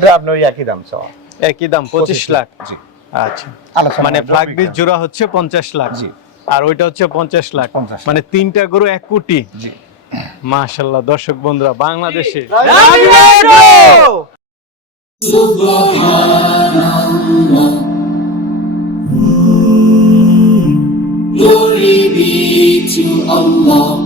আপনার একই দাম একই দাম পঁচিশ লাখ। জি। আচ্ছা। মানে ফ্লাগ বীজ জোড়া হচ্ছে পঞ্চাশ লাখ। জি। আর ওইটা হচ্ছে পঞ্চাশ লাখ। 50 লাখ। মানে তিনটা গরু এক কোটি। জি। মাশাল্লাহ দর্শক বন্ধুরা বাংলাদেশে Glory be to Allah.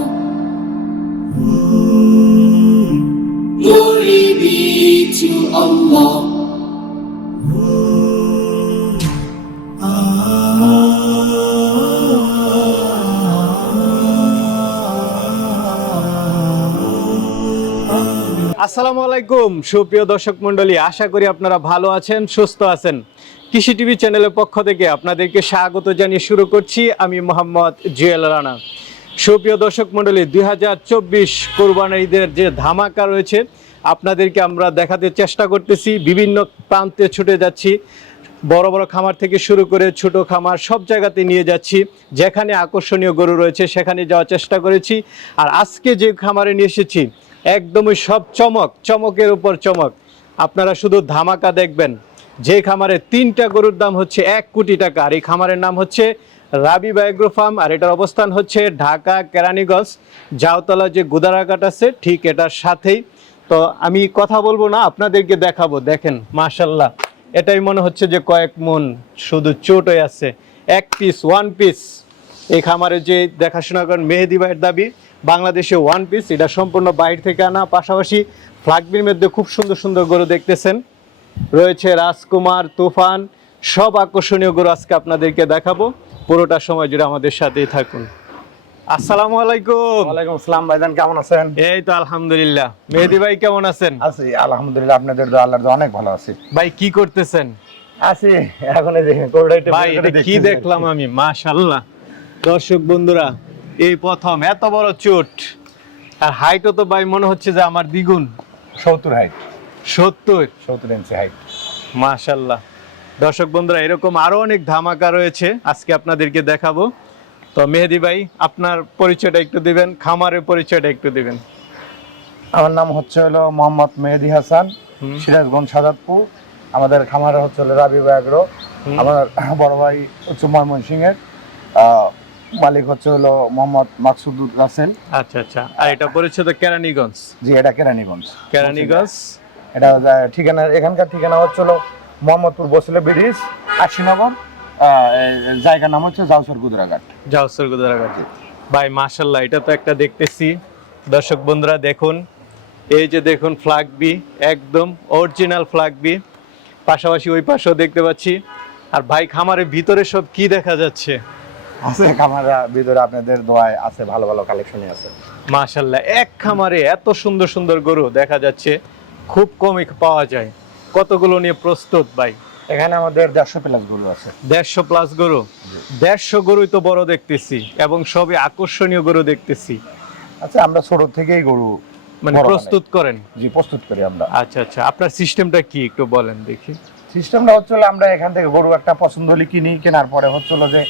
আসসালামু আলাইকুম, সুপ্রিয় দর্শক মণ্ডলী, আশা করি আপনারা ভালো আছেন, সুস্থ আছেন। কৃষি টিভি চ্যানেলের পক্ষ থেকে আপনাদেরকে স্বাগত জানিয়ে শুরু করছি আমি মোহাম্মদ জুয়েল রানা। সুপ্রিয় দর্শক মণ্ডলী, দুই হাজার চব্বিশ কোরবানি ঈদের যে ধামাকা রয়েছে, আপনাদেরকে আমরা দেখাতে চেষ্টা করতেছি। বিভিন্ন প্রান্তে ছুটে যাচ্ছি, বড় বড় খামার থেকে শুরু করে ছোট খামার সব জায়গাতে নিয়ে যাচ্ছি। যেখানে আকর্ষণীয় গরু রয়েছে, সেখানে যাওয়ার চেষ্টা করেছি। আর আজকে যে খামারে নিয়ে এসেছি একদমই সব চমক, চমকের উপর চমক। আপনারা শুধু ধামাকা দেখবেন। যে খামারে তিনটা গরুর দাম হচ্ছে এক কোটি টাকা, আর এই খামারের নাম হচ্ছে রাবি বায়োগ্রো ফার্ম, আর এটার অবস্থান হচ্ছে ঢাকা কেরানীগঞ্জ, জাওতলা যে গুদারাঘাট আছে, ঠিক এটার সাথেই। তো আমি কথা বলব না, আপনাদেরকে দেখাবো। দেখেন, মাশাল্লাহ, এটাই মনে হচ্ছে যে কয়েক মন, শুধু চোট হয়ে আছে। এক পিস ওয়ান পিস এই খামারে যে দেখাশোনা করেন মেহেদি ভাইয়ের দাবি বাংলাদেশে ওয়ান পিস এটা সম্পূর্ণ বাইরে থেকে আনা। পাশাপাশি ফ্লাগবির মধ্যে খুব সুন্দর সুন্দর গরু দেখতেছেন। রয়েছে রাজকুমার তুফান সব আকর্ষণীয় গরু আজকে আপনাদেরকে দেখাবো। পুরোটা সময় জুড়ে আমাদের সাথেই থাকুন। আসসালামু আলাইকুম। ওয়ালাইকুম আসসালাম ভাইজান কেমন আছেন? এই তো আলহামদুলিল্লাহ। মেহেদি ভাই কেমন আছেন? আছি আলহামদুলিল্লাহ আপনাদের দোয়া আল্লাহর দোয়া অনেক ভালো আছি। ভাই কি করতেছেন? আছি এখন এই যে ভাই কি দেখলাম আমি? মাশাল্লাহ দর্শক বন্ধুরা এই প্রথম এত বড় চোট। আর হাইটও তো ভাই মনে হচ্ছে যে আমার দ্বিগুণ। সত্তর হাইট সত্তর? সত্তর ইঞ্চি হাইট মাশাল্লাহ। দর্শক বন্ধুরা এরকম আরও অনেক ধামাকা রয়েছে আজকে আপনাদেরকে দেখাবো। তো মেহেদি ভাই আপনার পরিচয়টা একটু দিবেন খামারের পরিচয়টা একটু দিবেন। আমার নাম হচ্ছে হলো মোহাম্মদ মেহেদি হাসান। সিরাজগঞ্জ সাদাতপুর। আমাদের খামারে হচ্ছে হলো রাবি ব্যাগ্রো। আমার বড় ভাই হচ্ছে ময়মনসিংহের। মালিক হচ্ছে হলো মোহাম্মদ মাকসুদুর রাসেল। আচ্ছা আচ্ছা। আর এটা পরিচয় তো কেরানীগঞ্জ? জি এটা কেরানীগঞ্জ। কেরানীগঞ্জ? এটা ঠিকানা এখানকার ঠিকানা হচ্ছে হলো মোহাম্মদপুর বসলে ব্রিজ আশিনগর জায়গার নাম হচ্ছে জাউসর গুদরাঘাট। জাওসর গুদারাঘাট ভাই মাশাল্লাহ এটা তো একটা দেখতেছি। দর্শক বন্ধুরা দেখুন। এই যে দেখুন ফ্ল্যাগ বি একদম অরিজিনাল ফ্ল্যাগ বি পাশাপাশি ওই পাশেও দেখতে পাচ্ছি। আর ভাই খামারের ভিতরে সব কি দেখা যাচ্ছে? আছে খামারা ভিতরে আপনাদের দোয়ায় আছে ভালো ভালো কালেকশনই আছে। মাশাল্লাহ এক খামারে এত সুন্দর সুন্দর গরু দেখা যাচ্ছে খুব কমই পাওয়া যায়। কতগুলো নিয়ে প্রস্তুত ভাই? এখানে আমাদের দেড়শো প্লাস গরু আছে। দেড়শো প্লাস গরু? দেড়শো গরুই তো বড় দেখতেছি এবং সবই আকর্ষণীয় গরু দেখতেছি। আচ্ছা আমরা ছোট থেকেই গরু মানে প্রস্তুত করেন? জি প্রস্তুত করি আমরা। আচ্ছা আচ্ছা আপনার সিস্টেমটা কি একটু বলেন দেখি। সিস্টেমটা হচ্ছে আমরা এখান থেকে গরু একটা পছন্দ হলে কিনি কেনার পরে হচ্ছে হলো যে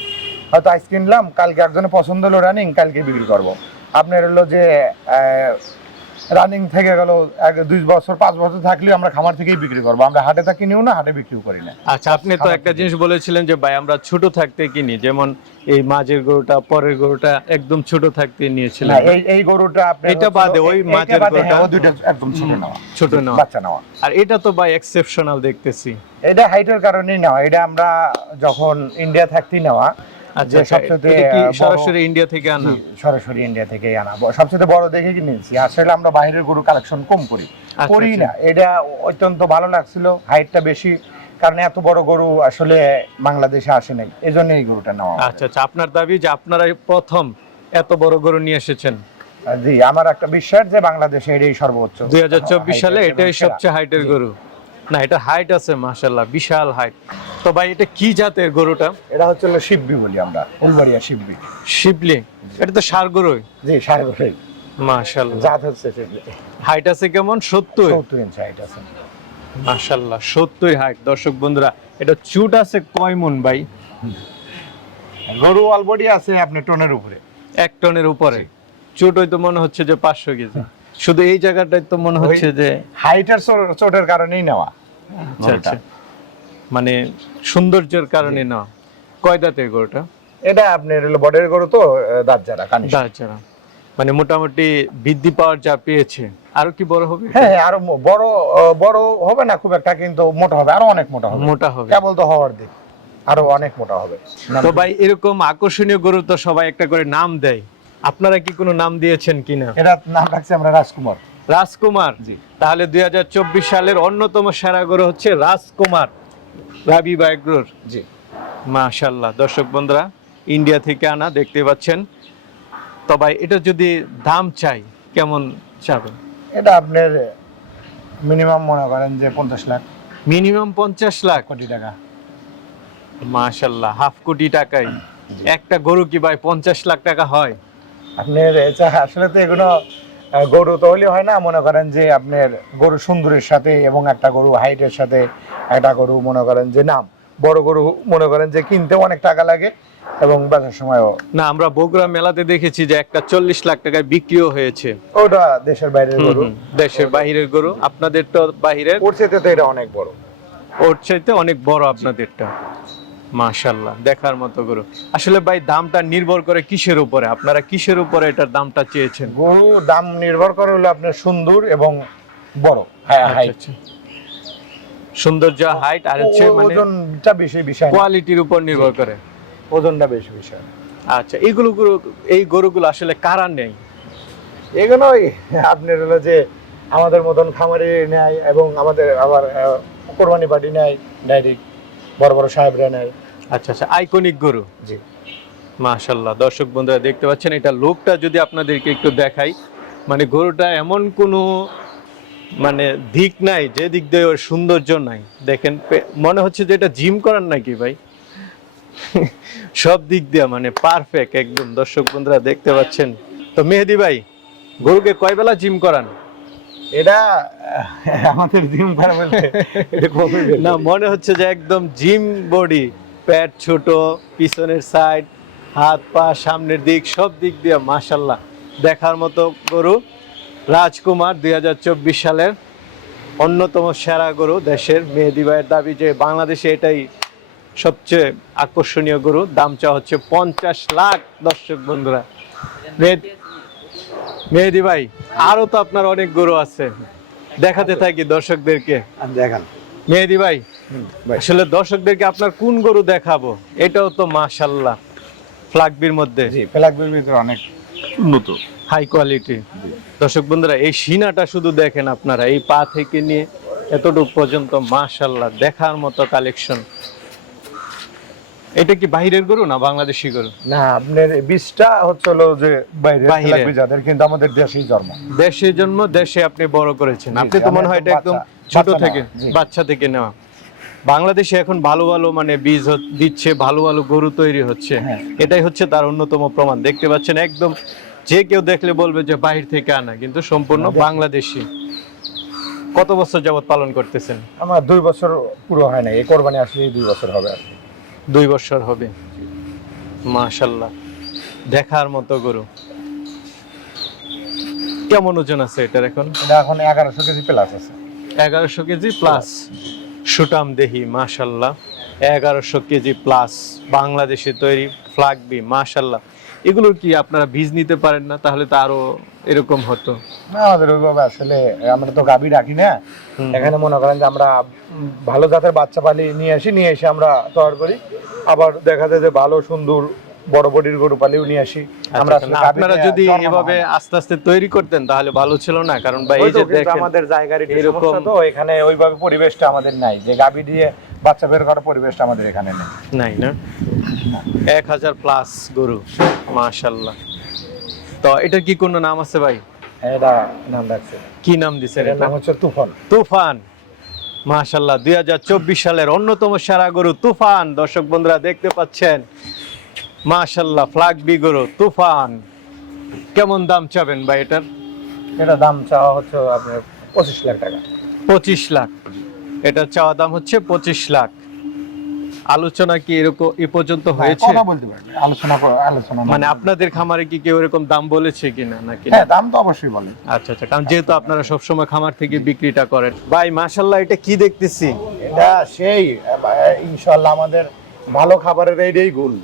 হয়তো আইস কিনলাম কালকে একজনের পছন্দ হলো রানিং কালকে বিক্রি করব। আপনার হলো যে রানিং থেকে গেল এক দুই বছর পাঁচ বছর থাকলেও আমরা খামার থেকেই বিক্রি করব। আমরা হাটে তা কিনিও না হাটে বিক্রিও করি না। আচ্ছা আপনি তো একটা জিনিস বলেছিলেন যে ভাই আমরা ছোট থাকতে কিনি। যেমন এই মাঝের গরুটা পরের গরুটা একদম ছোট থাকতে নিয়েছিলেন। এই এই গরুটা আপনার এটা বাদে ওই মাঝের হ্যাঁ, গরুটা? ও দুইটা একদম ছোট নেওয়া। ছোট নেওয়া। বাচ্চা নেওয়া। আর এটা তো ভাই এক্সেপশনাল দেখতেছি। এটা হাইটের কারণেই নেওয়া। এটা আমরা যখন ইন্ডিয়া থাকতেই নেওয়া আচ্ছা আচ্ছা, সরাসরি ইন্ডিয়া থেকে আনা? সরাসরি ইন্ডিয়া থেকে আনা। সবচেয়ে বড় দেখে কিনেছি আসলে আমরা বাইরের গরু কালেকশন কম করি। আচ্ছা, করি আচ্ছা। না। এটা অত্যন্ত ভালো লাগছিল হাইটটা বেশি কারণ এত বড় গরু আসলে বাংলাদেশে আসে নাই। এই জন্য এই গরুটা নেওয়া আচ্ছা আচ্ছা আপনার দাবি যে আপনারা প্রথম এত বড় গরু নিয়ে এসেছেন? জি আমার একটা বিশ্বাস যে বাংলাদেশে এটাই সর্বোচ্চ দুই হাজার চব্বিশ সালে এটাই। সবচেয়ে হাইটের গরু। না এটা হাইট আছে মাশাল্লাহ বিশাল হাইট তো ভাই এটা কি জাতের গরুটা? এটা হচ্ছে শিববি বলি আমরা উলবাড়িয়া শিববি শিবলি? এটা তো সার গরু জি সাড়ে গরুই। মাশাল্লাহ জাত হচ্ছে শিবলি। হাইট আছে কেমন? সত্তর? সত্তর ইঞ্চ হাইট আছে। মাশাল্লাহ সত্তর হাইট দর্শক বন্ধুরা এটা চুট আছে কয় মন ভাই? গরু অলবডি আছে আপনি টনের উপরে। এক টনের উপরে। চুট হয়তো মনে হচ্ছে যে পাঁচশো কেজি। শুধু এই জায়গাটায় তো মনে হচ্ছে যে হাইটার চোটের কারণেই নেওয়া। আচ্ছা আচ্ছা। মানে সৌন্দর্যের কারণে না। কয় দাঁতের গরুটা? এটা আপনার হলো বডের গরু তো দাঁত যারা কানি। দাঁড়া মানে মোটামুটি বৃদ্ধি পাওয়ার যা পেয়েছে আরও কি বড় হবে হ্যাঁ হ্যাঁ, আরও বড় বড় হবে না খুব একটা কিন্তু মোটা হবে আরও অনেক মোটা হবে। মোটা হবে। কেবল তো হওয়ার দিক আরও অনেক মোটা হবে। তো ভাই এরকম আকর্ষণীয় গরু তো সবাই একটা করে নাম দেয়। আপনারা কি কোনো নাম দিয়েছেন কিনা? এটা নাম রাখছি আমরা রাজকুমার। রাজকুমার। জি। তাহলে দু হাজার চব্বিশ সালের অন্যতম সেরা গরু হচ্ছে রাজকুমার রাবি বাইগ্রোর জি। মাশাল্লাহ দর্শক বন্ধুরা ইন্ডিয়া থেকে আনা দেখতে পাচ্ছেন। তো ভাই এটা যদি দাম চাই কেমন চাবেন এটা আপনার মিনিমাম মনে করেন যে পঞ্চাশ লাখ। মিনিমাম পঞ্চাশ লাখ? কোটি টাকা। মাশাল্লাহ হাফ কোটি টাকাই একটা গরু কি ভাই পঞ্চাশ লাখ টাকা হয়? আপনার আসলে তো এগুলো গরু তো হলে হয় না মনে করেন যে আপনার গরু সুন্দরের সাথে এবং একটা গরু হাইটের সাথে একটা গরু মনে করেন যে নাম। বড় গরু মনে করেন যে কিনতে অনেক টাকা লাগে এবং বেচার সময়ও। না আমরা বগুড়া মেলাতে দেখেছি যে একটা চল্লিশ লাখ টাকায় বিক্রিও হয়েছে। ওটা দেশের বাইরের গরু। দেশের বাহিরের গরু। আপনাদের তো বাহিরের? ওর চেয়ে তো এটা অনেক বড়। ওর চাইতে অনেক বড় আপনাদেরটা। মাশাল্লাহ দেখার মতো গরু। আসলে ভাই দামটা নির্ভর করে কিসের উপরে? আপনারা কিসের উপরে এটার দামটা চেয়েছেন? গরু দাম নির্ভর করে হলো আপনার সুন্দর এবং বড়। হ্যাঁ আচ্ছা, হাইট আচ্ছা। সৌন্দর্য হাইট আর হচ্ছে মানে ওজনটা বেশি বিষয় কোয়ালিটির উপর নির্ভর করে। ওজনটা বেশি বিষয়। আচ্ছা এইগুলো গরু এই গরুগুলো আসলে কারা নেই এগুলোই আপনার হলো যে আমাদের মতন খামারি নেয় এবং আমাদের আবার কোরবানি পার্টি নেয় ডাইরেক্ট বড় বড় সাহেবরা নেয় আচ্ছা আচ্ছা আইকনিক গরু। জি। মাশাল্লাহ দর্শক বন্ধুরা দেখতে পাচ্ছেন এটা লোকটা যদি আপনাদেরকে একটু দেখাই মানে গরুটা এমন কোনো মানে দিক নাই যে দিক দিয়ে ওর সৌন্দর্য নাই। দেখেন মনে হচ্ছে যে এটা জিম করার নাকি ভাই? সব দিক দিয়ে মানে পারফেক্ট একদম। দর্শক বন্ধুরা দেখতে পাচ্ছেন। তো মেহেদি ভাই গরুকে কয় বেলা জিম করান? এটা আমাদের জিম। না, মনে হচ্ছে যে একদম জিম বডি প্যাট ছোট, পিছনের সাইড হাত পা সামনের দিক, সব দিক দিয়ে মাশাল্লাহ দেখার মতো গরু, রাজকুমার দুই হাজার চব্বিশ সালের অন্যতম সেরা গরু দেশের মেহেদি ভাইয়ের দাবি যে বাংলাদেশে এটাই সবচেয়ে আকর্ষণীয় গরু। দাম চাওয়া হচ্ছে পঞ্চাশ লাখ দর্শক বন্ধুরা। মেহেদি ভাই আরও তো আপনার অনেক গরু আছে। দেখাতে থাকি দর্শকদেরকে। দেখান। মেহেদি ভাই। আসলে দর্শকদেরকে আপনার কোন গরু দেখাবো? এটাও তো মাশাল্লাহ ফ্লাগবির মধ্যে। জি ফ্ল্যাগবির ভিতরে অনেক উন্নত। হাই কোয়ালিটি দর্শক বন্ধুরা এই সিনাটা শুধু দেখেন আপনারা এই পা থেকে নিয়ে এতটুকু পর্যন্ত মাশাল্লাহ দেখার মতো কালেকশন এটা কি বাইরের গরু না বাংলাদেশি গরু? না আপনার বীজটা হচ্ছে হলো যে বাইরে। ফ্ল্যাগবি যাদের কিন্তু আমাদের দেশেই জন্ম। দেশে জন্ম দেশে আপনি বড় করেছেন। আপনি তো মনে হয় এটা একদম ছোট থেকে বাচ্চা থেকে নেওয়া। বাংলাদেশে এখন ভালো ভালো মানে বীজ দিচ্ছে ভালো ভালো গরু তৈরি হচ্ছে। হ্যাঁ। এটাই হচ্ছে তার অন্যতম প্রমাণ। দেখতে পাচ্ছেন একদম যে কেউ দেখলে বলবে যে বাহির থেকে আনা কিন্তু সম্পূর্ণ বাংলাদেশি। কত বছর যাবত পালন করতেছেন? আমার দুই বছর পুরো হয় না এই কোরবানি আসলে দুই বছর হবে আর কি। দুই বছর হবে। মাশাল্লাহ দেখার মতো গরু। কেমন ওজন আছে এটার এখন? এটা এখন এগারোশো কেজি প্লাস আছে। এগারোশো কেজি প্লাস সুটাম দেহি মাশাল্লাহ এগারোশো কেজি প্লাস বাংলাদেশে তৈরি ফ্লাগবি মাশাল্লাহ এগুলোর কি আপনারা বীজ নিতে পারেন না? তাহলে তো আরও এরকম হতো। না আমাদের ওইভাবে আসলে আমরা তো গাভী রাখি না। এখানে মনে করেন যে আমরা ভালো জাতের বাচ্চা পালি নিয়ে আসি নিয়ে এসে আমরা তৈরি করি। আবার দেখা যায় যে ভালো সুন্দর বড় বডির গরু পালিও নিয়ে আসি। আমরা আচ্ছা, গাভী আপনারা যদি এভাবে আস্তে আস্তে তৈরি করতেন তাহলে ভালো ছিল না? কারণ ভাই এই যে দেখেন আমাদের জায়গার এরকম- তো এখানে ওইভাবে পরিবেশটা আমাদের নাই। যে গাভী দিয়ে বাচ্চা বের করার পরিবেশটা আমাদের এখানে নেই। নাই না? এক হাজার প্লাস গরু মাশাল্লাহ তো এটা কি কোনো নাম আছে ভাই? এটা নাম রাখছে। কি নাম দিছেন এটার এটা? নাম হচ্ছে তুফান। তুফান। মাশাল্লাহ দুই হাজার চব্বিশ সালের অন্যতম সেরা গরু তুফান। দর্শক বন্ধুরা দেখতে পাচ্ছেন। মাশাল্লাহ ফ্লাগ বি গরু তুফান। কেমন দাম চাবেন ভাই এটার? এটা দাম চাওয়া হচ্ছে আপনার পঁচিশ লাখ টাকা। পঁচিশ লাখ। এটার চাওয়া দাম হচ্ছে পঁচিশ লাখ। আলোচনা কি এরকম এ পর্যন্ত হয়েছে? কথা বলতে পারবে আলোচনা আলোচনা মানে আপনাদের খামারে কি কেউ এরকম দাম বলেছে কিনা নাকি হ্যাঁ দাম তো অবশ্যই বলে। আচ্ছা আচ্ছা কারণ যেহেতু আপনারা সবসময় খামার থেকে বিক্রিটা করেন। ভাই মাশাল্লাহ এটা কি দেখতেছি? এটা সেই ইনশাল্লাহ আমাদের ভালো খাবারের এইটাই গুণ।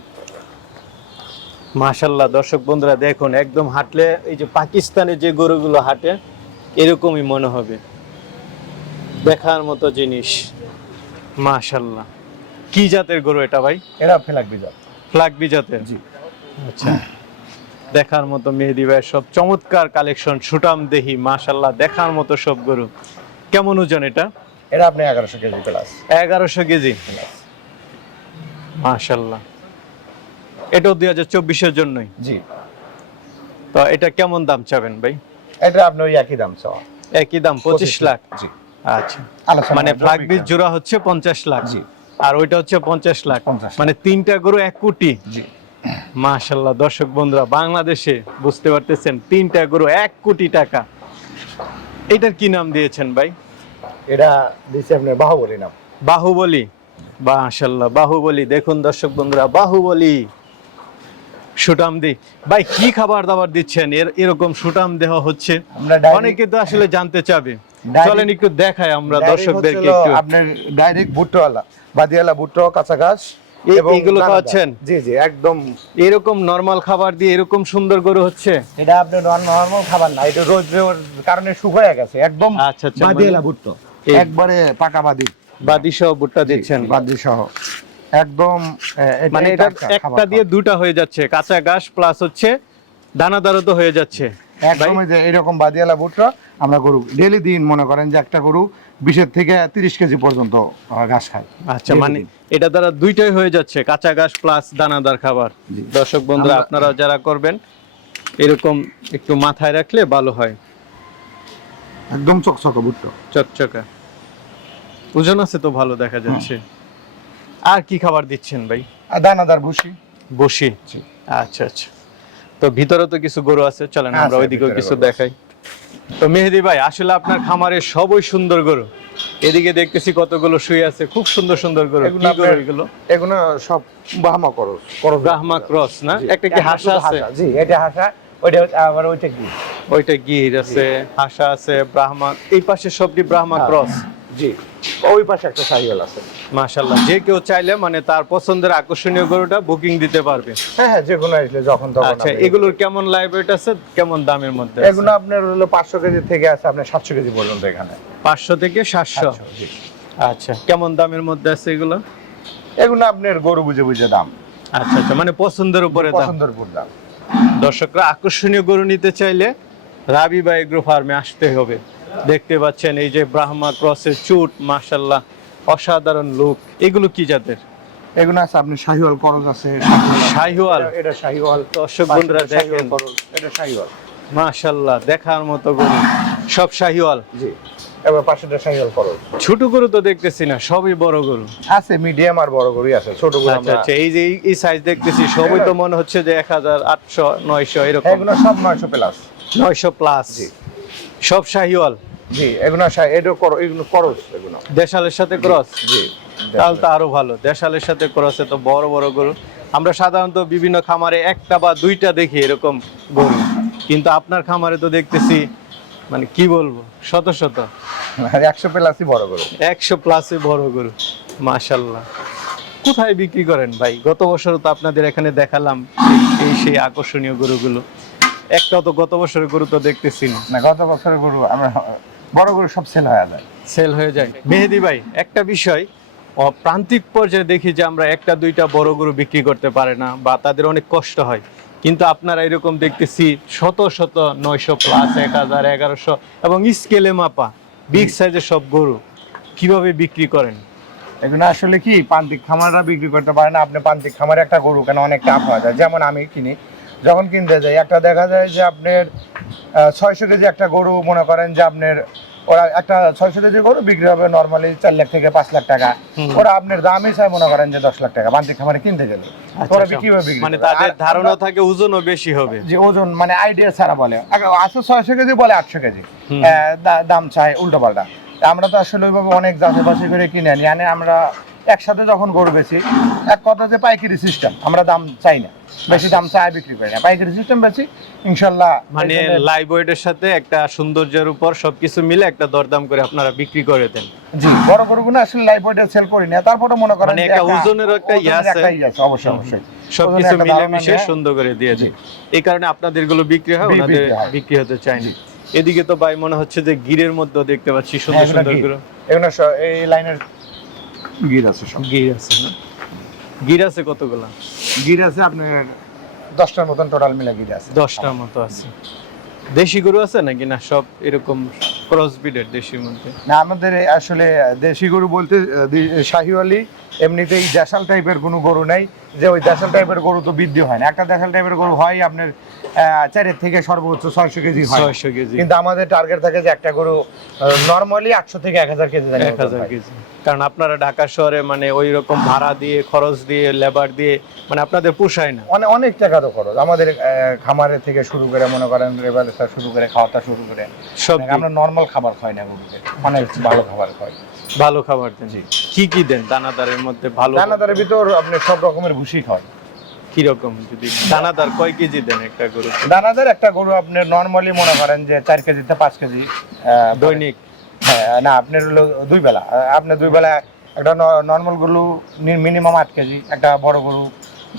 মাশাল্লাহ দর্শক বন্ধুরা দেখুন একদম হাঁটলে এই যে পাকিস্তানে যে গরুগুলো হাঁটে এরকমই মনে হবে। দেখার মতো জিনিস। মাশাল্লাহ কি জাতের গরু এটা ভাই? এরা ফেলাক বিজয় ফ্লাগবি জাতের? জি। আচ্ছা। দেখার মতো মেহেদি ভাই সব চমৎকার কালেকশন সুটাম দেহি মাশাল্লাহ দেখার মতো সব গরু। কেমন ওজন এটা? এটা আপনি এগারোশো কেজি প্লাস এগারোশো কেজি? মাশাল্লাহ এটাও দুই হাজার চব্বিশের জন্যই? জি। তো এটা কেমন দাম চাবেন ভাই? এটা আপনি ওই একই দাম চাওয়া। একই দাম পঁচিশ লাখ। জি। আচ্ছা। মানে ফ্লাগ বীজ জোড়া হচ্ছে পঞ্চাশ লাখ। জি। আর ওইটা হচ্ছে পঞ্চাশ লাখ। 50 লাখ। মানে তিনটা গরু এক কোটি। জি। মাশাল্লাহ দর্শক বন্ধুরা বাংলাদেশে বুঝতে পারতেছেন তিনটা গরু এক কোটি টাকা। এটার কি নাম দিয়েছেন ভাই? এটা দিচ্ছে আপনার বাহুবলী নাম। বাহুবলী। মাশাল্লাহ বাহুবলী। দেখুন দর্শক বন্ধুরা বাহুবলী। সুটাম দি ভাই কি খাবার দাবার দিচ্ছেন? এর এরকম সুটাম দেহ হচ্ছে। অনেকে তো আসলে জানতে চাবে। চলেন একটু দেখাই আমরা দর্শকদেরকে একটু। আপনার ডাইরেক্ট ভুট্টোওয়ালা বাদিয়ালা ভুট্টো কাঁচা ঘাস। খাওয়াচ্ছেন? জি জি একদম। এরকম নরমাল খাবার দিয়ে এরকম সুন্দর গরু হচ্ছে? এটা আপনার নর্মাল খাবার না এটা রোজ কারণে শুকিয়ে গেছে একদম আচ্ছা, আচ্ছা, বাদিয়ালা মানে- ভুট্টো একবারে পাকা বাদি। বাদি সহ ভুট্টা দিচ্ছেন। বাদি সহ একদম মানে এটা একটা দিয়ে দুটা হয়ে যাচ্ছে কাঁচা ঘাস প্লাস হচ্ছে দানাদারও তো হয়ে যাচ্ছে। খাওয়া। একদম যে এরকম বাদিয়ালা ভুট্টো আমরা গরু ডেলি দিন মনে করেন যে একটা গরু বিশের থেকে তিরিশ কেজি পর্যন্ত ঘাস খায়। আচ্ছা মানে এটা দ্বারা দুইটাই হয়ে যাচ্ছে কাঁচা ঘাস প্লাস দানাদার খাবার। দর্শক বন্ধুরা আপনারা যারা করবেন এরকম একটু মাথায় রাখলে ভালো হয়। একদম চকচকে ভুট্টো। চকচকা। ওজন আছে তো ভালো দেখা যাচ্ছে। আর কি খাবার দিচ্ছেন ভাই? দানাদার ভুসি। বসি আচ্ছা আচ্ছা। তো ভিতরে তো কিছু গরু আছে চলেন আমরা আছে, ওইদিকেও কিছু দেখাই। তো মেহেদি ভাই আসলে আপনার খামারে সবই সুন্দর গরু। এদিকে দেখতেছি কতগুলো শুয়ে আছে খুব সুন্দর সুন্দর গরু। এগুলো কি গরু এগুলো? এগুলো সব বাহামা করো করো ব্রাহ্মা ক্রস না? একটা কি হাসা আছে? জি এটা হাসা ওইটা আবার ওইটা কি ওইটা গির আছে হাসা আছে ব্রাহ্মা এই পাশে সবটি ব্রাহ্মা হ্যাঁ। ক্রস। জি। ওই পাশে একটা সাইকেল আছে। মাশাল্লাহ যে কেউ চাইলে মানে তার পছন্দের আকর্ষণীয় গরুটা বুকিং দিতে পারবে। হ্যাঁ হ্যাঁ যে কোনো আসলে যখন তখন আচ্ছা এগুলোর কেমন লাইভ ওয়েট আছে? কেমন দামের মধ্যে এগুলো আপনার হলো পাঁচশো কেজি থেকে আছে আপনার সাতশো কেজি পর্যন্ত এখানে। পাঁচশো থেকে সাতশো জি। আচ্ছা কেমন দামের মধ্যে আছে এগুলো? এগুলো আপনার গরু বুঝে বুঝে দাম। আচ্ছা আচ্ছা মানে পছন্দের উপরে দাম। পছন্দের উপর দাম। দর্শকরা আকর্ষণীয় গরু নিতে চাইলে রাবি বা এগ্রো ফার্মে আসতে হবে। দেখতে পাচ্ছেন এই যে ব্রাহ্মা ক্রসের চুট মাশাল্লাহ অসাধারণ লুক এগুলো কি জাতের? এগুলো আছে আপনি শাহিওয়াল করজ আছে শাহিওয়াল। এটা- শাহিওয়াল। দর্শক বন্ধুরা দেখেন। এটা শাহিওয়াল। মাশাল্লাহ দেখার মতো গরু। সব শাহিওয়াল? জি। এবার পাশেটা শাহিওয়াল ছোট গরু তো দেখতেছি না সবই বড় গরু। আছে মিডিয়াম আর বড় গরুই আছে ছোট গরু আচ্ছা আচ্ছা এই যে এই- সাইজ দেখতেছি সবই তো মনে হচ্ছে যে এক হাজার আটশো নয়শো এরকম। এগুলো সব নয়শো প্লাস নয়শো প্লাস জি। সব শাহিওয়াল। জি এগুলো এটা করো এগুলো করজ এগুলো দেশালের সাথে ক্রস? জি তাহলে তো আরও ভালো। দেশালের সাথে ক্রসে তো বড় বড় গরু। আমরা সাধারণত বিভিন্ন খামারে একটা বা দুইটা দেখি এরকম গরু। কিন্তু আপনার খামারে তো দেখতেছি মানে কি বলব শত শত। একশো প্লাসই বড় গরু। একশো প্লাসে বড় গরু মাশাল্লাহ। কোথায় বিক্রি করেন ভাই? গত বছর তো আপনাদের এখানে দেখালাম এই সেই আকর্ষণীয় গরুগুলো। একটাও তো গত বছরের গরু তো দেখতেছি না। না গত বছরের গরু আমরা বড় গরু সব সেল হয়ে যায়। সেল হয়ে যায়। মেহেদি ভাই একটা বিষয় প্রান্তিক পর্যায়ে দেখি যে আমরা একটা দুইটা বড় গরু বিক্রি করতে পারে না বা তাদের অনেক কষ্ট হয়। কিন্তু আপনারা এরকম দেখতেছি শত শত নয়শো প্লাস এক হাজার এগারোশো এবং স্কেলে মাপা বিগ সাইজের সব গরু কীভাবে বিক্রি করেন? এগুলো আসলে কি প্রান্তিক খামাররা বিক্রি করতে পারে না। আপনি প্রান্তিক খামারে একটা গরু কেন অনেক টাফ হয়ে যায়। যেমন আমি কিনি যখন কিনতে যাই একটা দেখা যায় যে আপনার ছয়শো কেজি একটা গরু মনে করেন যে আপনার ওরা একটা ছয়শো কেজি গরু বিক্রি হবে নর্মালি চার লাখ থেকে পাঁচ লাখ টাকা। ওরা আপনার দামই চাই মনে করেন যে দশ লাখ টাকা বান্তি খামারে কিনতে গেলে। আচ্ছা, ওরা আচ্ছা। বিক্রি হবে মানে তাদের ধারণা থাকে ওজনও বেশি হবে। যে ওজন মানে আইডিয়া ছাড়া বলে। আছে ছয়শো কেজি বলে আটশো কেজি। দাম চাই উল্টো পাল্টা আমরা তো আসলে ওইভাবে অনেক যাচাই বাছাই করে কিনে আনি। আনে আমরা একসাথে যখন গরু বেছি এক কথা যে পাইকারি সিস্টেম আমরা দাম চাই না। বেশি দাম চাই বিক্রি করি না। পাইকারি সিস্টেম বেশি ইনশাল্লাহ মানে লাইভ ওয়েটের সাথে একটা সৌন্দর্যের উপর সবকিছু মিলে একটা দরদাম করে আপনারা বিক্রি করে দেন। জি বড় গরুগুলো আসলে লাইভ ওয়েটে সেল করি না। তারপরে মনে করেন মানে একটা ওজনেরও একটা ইয়ে ওজনের। একটা ইয়ে আছে অবশ্যই অবশ্যই। সবকিছু মিলে মিশে সুন্দর করে দিয়ে দেন এই কারণে আপনাদেরগুলো বিক্রি হয় ওনাদের বিক্রি হতে চায় না। এদিকে তো ভাই মনে হচ্ছে যে গিরের মধ্যে দেখতে পাচ্ছি সুন্দর সুন্দরগুলো এগুলো এই লাইনের গির আছে সব। গির আছে না গির আছে কতগুলা? গির আছে আপনার দশটার মতন টোটাল মিলে গির আছে। দশটার মতো আছে। দেশি গরু আছে নাকি? না সব এরকম ক্রস ব্রিডের দেশির মধ্যে? না আমাদের আসলে দেশি গরু বলতে শাহিওয়ালি এমনিতেই জাসাল টাইপের কোনো গরু নাই। যে ওই দেশাল টাইপের গরু তো বৃদ্ধি হয় না। একটা দেশাল টাইপের গরু হয় আপনার চারের থেকে সর্বোচ্চ ছয়শো কেজি হয়। ছয়শো কেজি। কিন্তু আমাদের টার্গেট থাকে যে একটা গরু নর্মালি আটশো থেকে এক হাজার কেজি এক হাজার কেজি। কারণ আপনারা ঢাকা শহরে মানে ওই রকম ভাড়া দিয়ে খরচ দিয়ে লেবার দিয়ে মানে আপনাদের পোষায় না। অনেক অনেক টাকা তো খরচ। আমাদের খামারের থেকে শুরু করে মনে করেন রেবারেসা শুরু করে খাওয়াটা শুরু করে। সব মানে আমরা নর্মাল খাবার খাই না গরুকে অনেক ভালো খাবার খাই। ভালো খাবার দেন। কি কি দেন? দানাদারের মধ্যে ভালো দানাদারের ভিতর আপনি সব রকমের ভুষি খাওয়ান। কি রকম? যদি দানাদার কয় কেজি দেন একটা গরু দানাদার একটা গরু আপনি নর্মালি মনে করেন যে চার কেজিতে পাঁচ কেজি দৈনিক? হ্যাঁ, না আপনার হলো দুই বেলা। আপনি দুই বেলা একটা নর্মাল গরু মিনিমাম আট কেজি একটা বড় গরু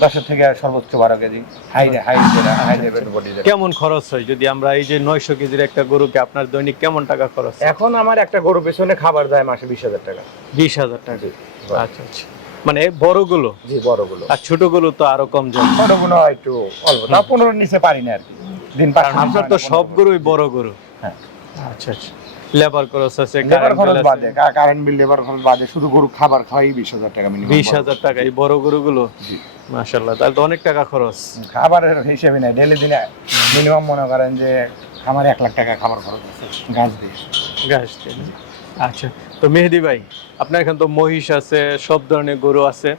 দশের থেকে সর্বোচ্চ বারো কেজি। হাই হাই হাই বডি কেমন খরচ হয় যদি আমরা এই যে নয়শো কেজির একটা গরুকে আপনার দৈনিক কেমন টাকা খরচ? এখন আমার একটা গরু পেছনে খাবার দেয় মাসে বিশ হাজার টাকা। বিশ হাজার টাকা? আচ্ছা আচ্ছা। মানে বড়গুলো? জি বড়গুলো। আর ছোটগুলো তো আরও কম যাবে ছোটগুলো একটু অল্প। তা পনেরোর নিচে পারি না আর কি। দিন পাঁচ কারণ আপনার তো সব গরুই বড় গরু। হ্যাঁ। আচ্ছা আচ্ছা। লেবার খরচ আছে লেবার কারেন্ট খরচ বিল বাদে কারেন্ট বিল লেবার খরচ বাদে শুধু গরু খাবার খাওয়াই বিশ হাজার টাকা মিনিমাম বিশ হাজার টাকা এই বড় গরুগুলো? জি। মাশাল্লাহ তাহলে তো অনেক টাকা খরচ। খাবারের হিসেবে নাই ডেলি দিনে মিনিমাম মনে করেন যে আমার এক লাখ টাকা খাবার খরচ আছে গাছ দিয়ে। ঘাস দিয়ে। আচ্ছা তো মেহেদি ভাই আপনার এখানে তো মহিষ আছে সব ধরনের গরু আছে।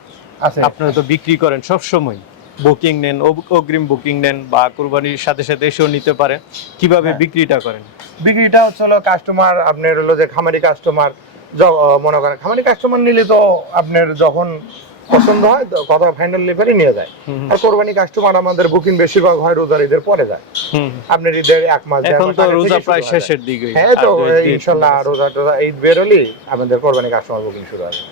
আছে। আপনারা তো বিক্রি করেন সব সময় বুকিং নেন অগ্রিম বুকিং নেন বা কুরবানির সাথে সাথে এসেও নিতে পারে কীভাবে হ্যাঁ। বিক্রিটা করেন? বিক্রিটা হচ্ছে হলো কাস্টমার আপনার হলো যে খামারি কাস্টমার মনে করেন খামারি কাস্টমার নিলে তো আপনার যখন পছন্দ হয় কথা ফাইনাল লেভেলে নিয়ে যায়। আর কোরবানি কাস্টমার আমাদের বুকিং বেশিরভাগ হয় রোজার ঈদের পরে যায়। আপনার ঈদের এক মাস এখন তো রোজা প্রায় হয়ে। শেষের দিকে। হ্যাঁ তো ইনশাল্লাহ রোজা টোজা ঈদ বেরোলি আমাদের কোরবানি কাস্টমার বুকিং শুরু আচ্ছা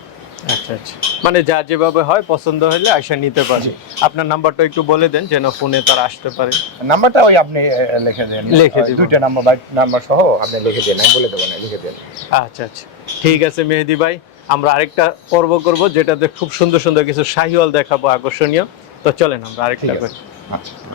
মানে যা যেভাবে হয় পছন্দ হলে আইসা নিতে পারে। আপনার নাম্বারটা একটু বলে দেন যেন ফোনে তারা আসতে পারে। নাম্বারটা ওই আপনি লিখে দেন। লিখে দিব। দুইটা নাম্বার নাম্বার সহ আপনি লিখে দেন আমি বলে দেবো না লিখে দেন। আচ্ছা আচ্ছা। ঠিক আছে মেহেদি ভাই আমরা আরেকটা পর্ব করব যেটাতে খুব সুন্দর সুন্দর কিছু শাহিওয়াল দেখাবো আকর্ষণীয়। তো চলেন আমরা আরেকটা আচ্ছা।